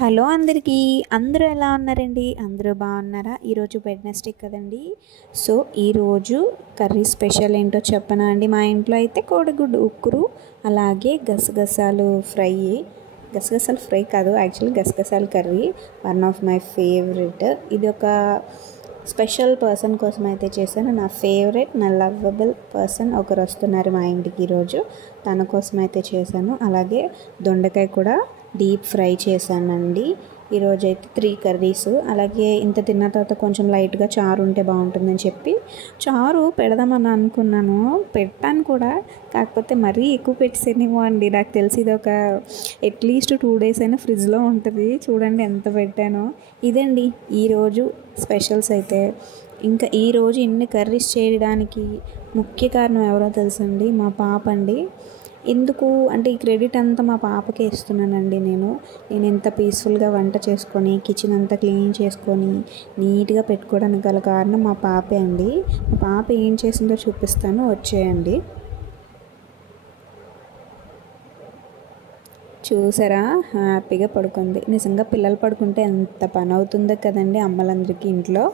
Hello అందరికీ. అందరూ ఎలా ఉన్నారండి? అందరూ బాగున్నారా? ఈరోజు వెడ్నెస్డే కదండి. సో ఈరోజు కర్రీ స్పెషల్ ఏంటో చెప్పనా అండి. మా ఇంట్లో అయితే కోడిగుడ్డు ఉక్కురు, అలాగే గసగసాలు ఫ్రై. గసగసాలు ఫ్రై కాదు, యాక్చువల్లీ గసగసాలు curry one of my favourite. ఇది ఒక స్పెషల్ పర్సన్ కోసం అయితే చేశాను. నా ఫేవరెట్, నా లవ్వబుల్ పర్సన్ ఒకరు వస్తున్నారు మా ఇంటికి ఈరోజు. తన కోసం అయితే చేశాను. అలాగే దొండకాయ కూడా డీప్ ఫ్రై చేశానండి. ఈరోజు అయితే 3 కర్రీస్. అలాగే ఇంత తిన్న తర్వాత కొంచెం లైట్గా చారు ఉంటే బాగుంటుందని చెప్పి చారు పెడదామని అనుకున్నాను. పెట్టాను కూడా, కాకపోతే మరీ ఎక్కువ పెట్టేసేనేమో అండి. నాకు తెలిసి ఇది ఒక అట్లీస్ట్ 2 డేస్ అయినా ఫ్రిడ్జ్లో ఉంటుంది. చూడండి ఎంత పెట్టానో. ఇదండి ఈరోజు స్పెషల్స్ అయితే. ఇంకా ఈరోజు ఇన్ని కర్రీస్ చేయడానికి ముఖ్య కారణం ఎవరో తెలుసండి? మా పాప అండి. ఎందుకు అంటే ఈ క్రెడిట్ అంతా మా పాపకే ఇస్తున్నానండి. నేను ఇంత పీస్ఫుల్గా వంట చేసుకొని కిచెన్ అంతా క్లీన్ చేసుకొని నీట్గా పెట్టుకోవడానికి గల కారణం మా పాపే అండి. మా పాప ఏం చేసిందో చూపిస్తాను, వచ్చేయండి. చూసారా, హ్యాపీగా పడుకుంది. నిజంగా పిల్లలు పడుకుంటే ఎంత పని అవుతుందో కదండి అమ్మలందరికీ ఇంట్లో.